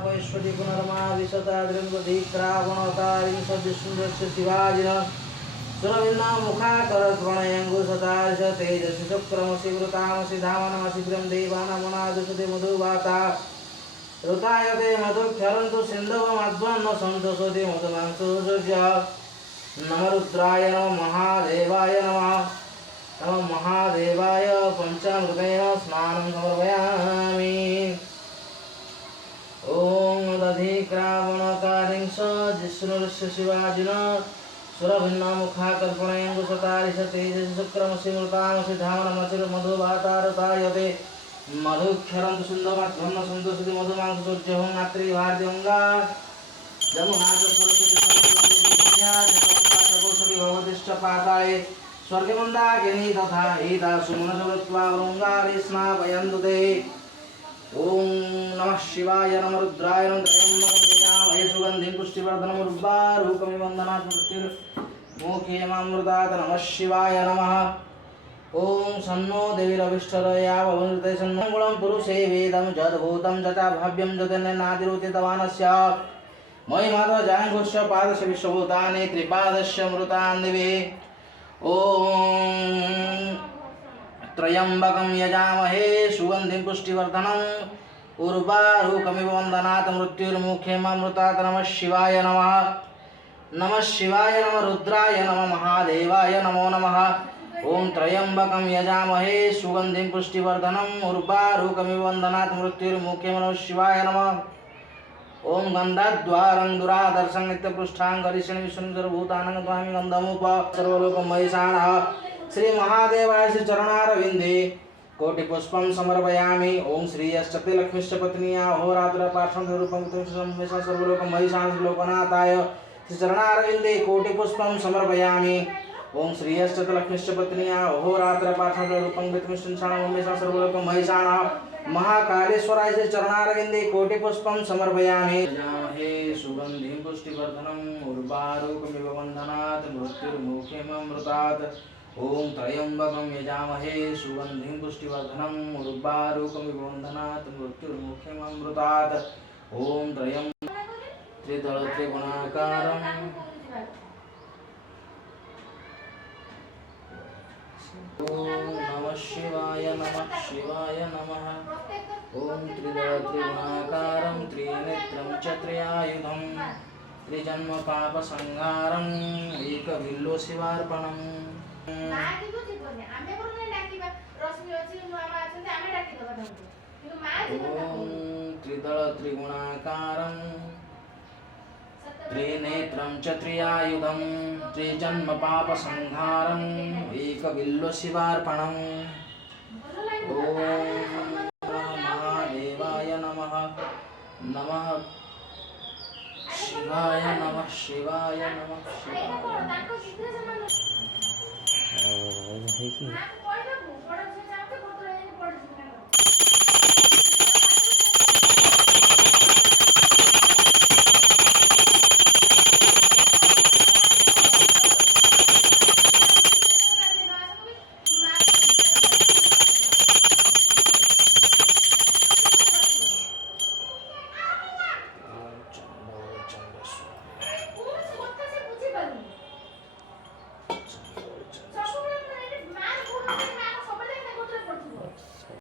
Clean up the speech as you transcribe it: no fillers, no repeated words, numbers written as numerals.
वैश्वती पुनर्मा विशताद्रिंद्रावणतारिं सद्विष्णुरस्य शिवाजिनः सुरविन्ना मुखाकरद्वणयङ्गुसतार्ष तेजसि शुक्रमसि वृतामसि धावनमसि प्रियं देवानामनादुषते मधुवाता ऋतायते मधुक्षरन्तु सिन्धवमध्वन्न सन्तोषति मधुमांसुसुज्य नमः रुद्राय नमः महादेवाय नमः नमः महादेवाय पञ्चामृतेन स्नानं समर्पयामि। ॐ दधिक्रावणकारिं स जिष्णुरस्य शिवाजिनः सुरभिन्नमुखाकर्पणयङ्गुसतारिष तेजसि शुक्रमसि मृतामसि धावनमसि मधुवातारतायते मधुक्षरन्तु सिन्धवमध्वन्न सन्तोषति मधुमांसुसुज्यं नात्रिभार्त्यङ्गा जमुना च सरस्वती भवतिश्च पाताले स्वर्गमन्दाकिनी तथा एतासु मनसवृत्वा वृङ्गारि स्नापयन्तु ते। ॐ नमः शिवाय नमः रुद्राय नमः त्र्यम्बकं यजामहे सुगन्धिं पुष्टिवर्धनम् उर्वारुकमिव वन्दनात् मृत्युर्मुखेमामृतात्। नमः शिवाय नमः। ॐ सन्नो देवीरविष्टरया भवन्ते सन्मङ्गलं पुरुषे वेदं जद्भूतं जटा भव्यं जगन्नादिरुचितवानस्य मयि माधव जाङ्घोष्य पादस्य विश्वभूतानि त्रिपादस्य मृतान् दिवे। ॐ त्र्यम्बकं यजामहे सुगन्धिं पुष्टिवर्धनम् उर्वारुकमिव वन्दनात् मृत्युर्मुखेमामृतात्। नमः शिवाय नमः। नमः शिवाय नमः रुद्राय नमः महादेवाय नमो नमः। ॐ त्र्यम्बकं यजामहे सुगन्धिं पुष्टिवर्धनम् उर्वारुकमिव वन्दनात् मृत्युर्मुखेमामृतात्। नमः शिवाय नमः। ओम गंधाद्वारं दुरादर्शं नित्यपृष्ठांगरीषणि विष्णु सर्वभूतानां त्वामि गन्धमुप सर्वलोकं महेशानः। श्री महादेवाय श्री चरणारविन्दे कोटिपुष्पं समर्पयामि। ओम श्री अष्टते लक्ष्मीश्च पत्न्या अहोरात्र पार्श्वं रूपं कृष्णं सर्वलोकं महेशानः लोकनाथाय श्री चरणारविन्दे कोटिपुष्पं समर्पयामि। ओम श्री अष्टते लक्ष्मीश्च पत्न्या अहोरात्र पार्श्वं रूपं कृष्णं सर्वलोकं महेशानः महाकालेश्वराय से चरणारविन्दे कोटिपुष्पं समर्पयामि। यजामहे सुगन्धिं पुष्टिवर्धनम् उर्वारुकमिव वन्दनात् मृत्युर्मुखेमामृतात्। ॐ त्र्यम्बकं यजामहे सुगन्धिं पुष्टिवर्धनम् उर्वारुकमिव वन्दनात् मृत्युर्मुखेमामृतात्। ॐ त्रिदलत्रिगुणाकारम् ॐ नमः शिवाय नमः। ॐ त्रिदलत्रिगुणाकारं त्रिनेत्रं च त्रियायुधं त्रिजन्म पापसंहारम् एकबिल्लो शिवार्पणम्। ॐ त्रिदलत्रिगुणाकारं त्रिनेत्रं च त्रियायुधं त्रिजन्म पापसंहारम् एकबिल्लो शिवार्पणम्। ॐ महादेवाय नमः। नमः शिवाय नमः शिवाय नमः शिवाय।